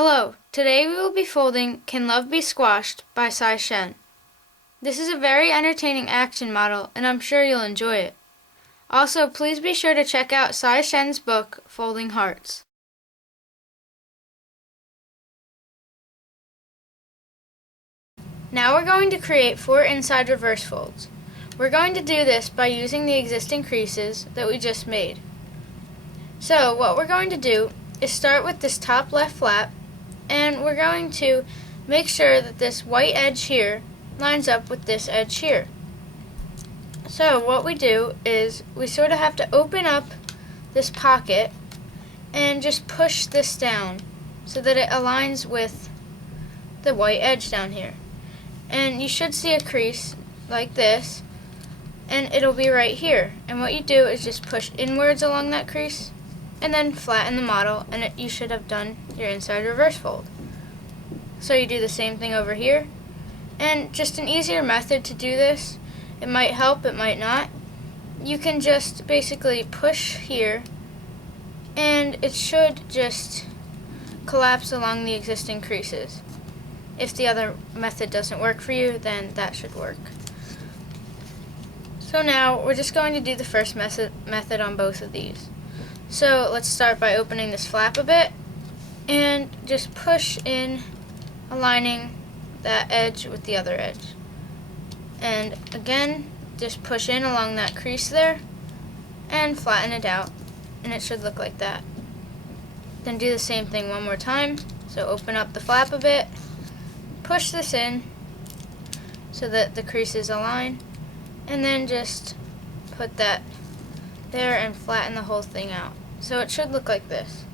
Hello, today we will be folding Can Love Be Squashed by Sy Chen. This is a very entertaining action model and I'm sure you'll enjoy it. Also, please be sure to check out Sy Chen's book, Folding Hearts. Now we're going to create 4 inside reverse folds. We're going to do this by using the existing creases that we just made. So what we're going to do is start with this top left flap, and we're going to make sure that this white edge here lines up with this edge here. So what we do is we sort of have to open up this pocket and just push this down so that it aligns with the white edge down here. And you should see a crease like this, and it'll be right here. And what you do is just push inwards along that crease and then flatten the model, and you should have done your inside reverse fold. So you do the same thing over here, and just an easier method to do this, it might help, it might not. You can just basically push here and it should just collapse along the existing creases. If the other method doesn't work for you, then that should work. So now we're just going to do the first method on both of these. So let's start by opening this flap a bit and just push in, aligning that edge with the other edge. And again, just push in along that crease there and flatten it out, and it should look like that. Then do the same thing one more time. So open up the flap a bit, push this in so that the creases align, and then just put that there and flatten the whole thing out. So it should look like this.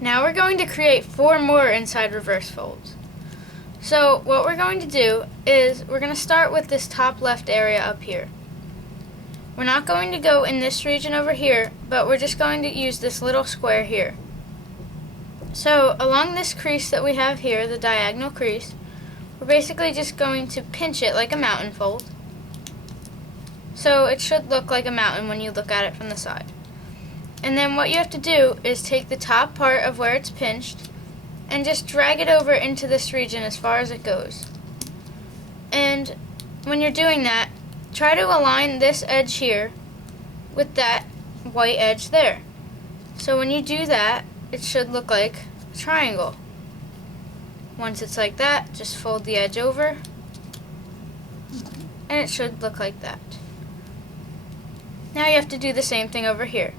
Now we're going to create 4 more inside reverse folds. So what we're going to do is we're going to start with this top left area up here. We're not going to go in this region over here, but we're just going to use this little square here. So along this crease that we have here, the diagonal crease, we're basically just going to pinch it like a mountain fold. So it should look like a mountain when you look at it from the side. And then what you have to do is take the top part of where it's pinched and just drag it over into this region as far as it goes. And when you're doing that, try to align this edge here with that white edge there. So when you do that, it should look like a triangle. Once it's like that, just fold the edge over, and it should look like that. Now you have to do the same thing over here.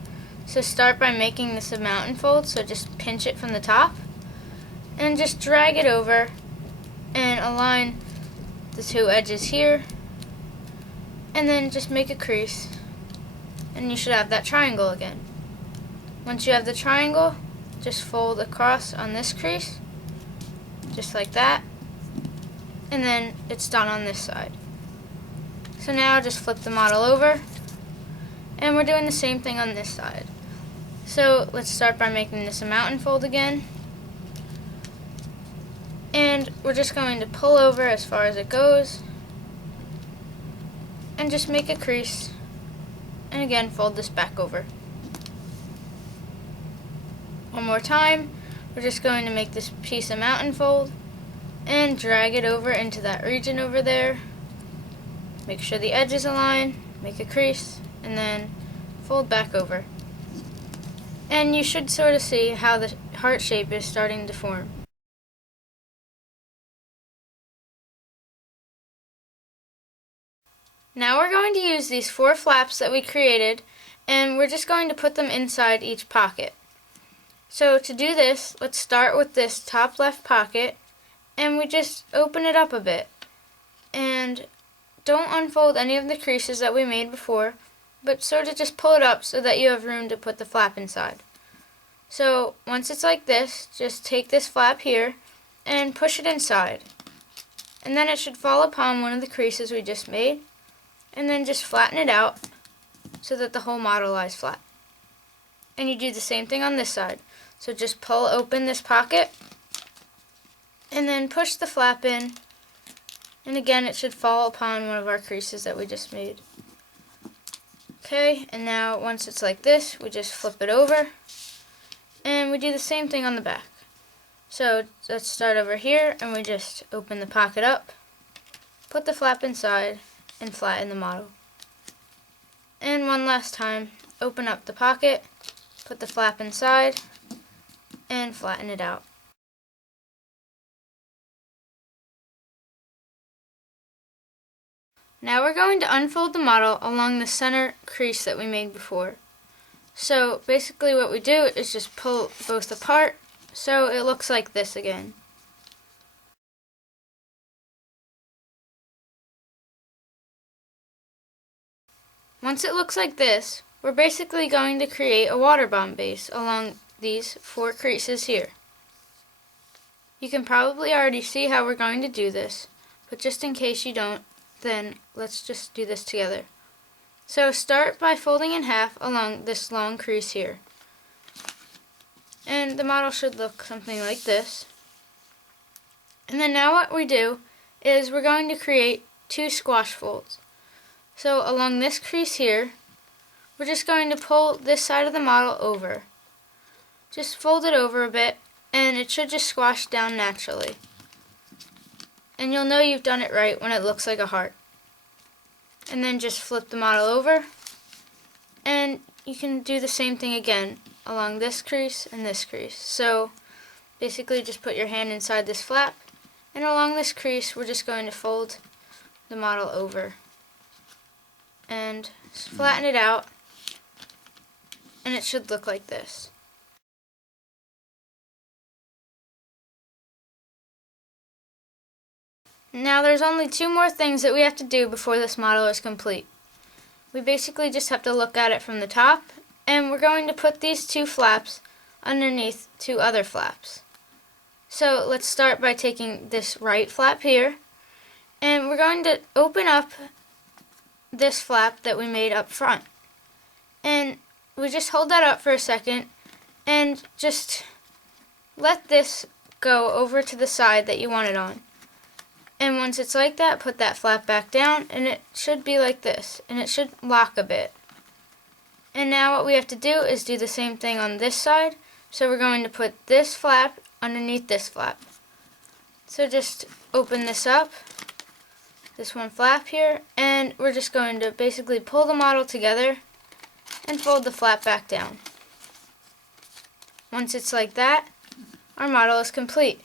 So start by making this a mountain fold, so just pinch it from the top, and just drag it over, and align the 2 edges here, and then just make a crease, and you should have that triangle again. Once you have the triangle, just fold across on this crease, just like that, and then it's done on this side. So now just flip the model over, and we're doing the same thing on this side. So let's start by making this a mountain fold again, and we're just going to pull over as far as it goes, and just make a crease, and again fold this back over. One more time, we're just going to make this piece a mountain fold and drag it over into that region over there. Make sure the edges align, make a crease, and then fold back over. And you should sort of see how the heart shape is starting to form. Now we're going to use these 4 flaps that we created, and we're just going to put them inside each pocket. So to do this, let's start with this top left pocket, and we just open it up a bit. And don't unfold any of the creases that we made before, but sort of just pull it up so that you have room to put the flap inside. So once it's like this, just take this flap here and push it inside. And then it should fall upon one of the creases we just made, and then just flatten it out so that the whole model lies flat. And you do the same thing on this side. So just pull open this pocket and then push the flap in, and again it should fall upon one of our creases that we just made. Okay, and now once it's like this, we just flip it over, and we do the same thing on the back. So let's start over here, and we just open the pocket up, put the flap inside, and flatten the model. And one last time, open up the pocket, put the flap inside, and flatten it out. Now we're going to unfold the model along the center crease that we made before. So basically what we do is just pull both apart so it looks like this again. Once it looks like this, we're basically going to create a water bomb base along these 4 creases here. You can probably already see how we're going to do this, but just in case you don't, then let's just do this together. So start by folding in half along this long crease here. And the model should look something like this. And then now what we do is we're going to create 2 squash folds. So along this crease here, we're just going to pull this side of the model over. Just fold it over a bit, and it should just squash down naturally. And you'll know you've done it right when it looks like a heart. And then just flip the model over, and you can do the same thing again along this crease and this crease. So basically just put your hand inside this flap, and along this crease we're just going to fold the model over and flatten it out, and it should look like this. Now there's only 2 more things that we have to do before this model is complete. We basically just have to look at it from the top, and we're going to put these 2 flaps underneath 2 other flaps. So let's start by taking this right flap here, and we're going to open up this flap that we made up front. And we just hold that up for a second, and just let this go over to the side that you want it on. And once it's like that, put that flap back down, and it should be like this, and it should lock a bit. And now what we have to do is do the same thing on this side. So we're going to put this flap underneath this flap. So just open this up, this one flap here, and we're just going to basically pull the model together and fold the flap back down. Once it's like that, our model is complete.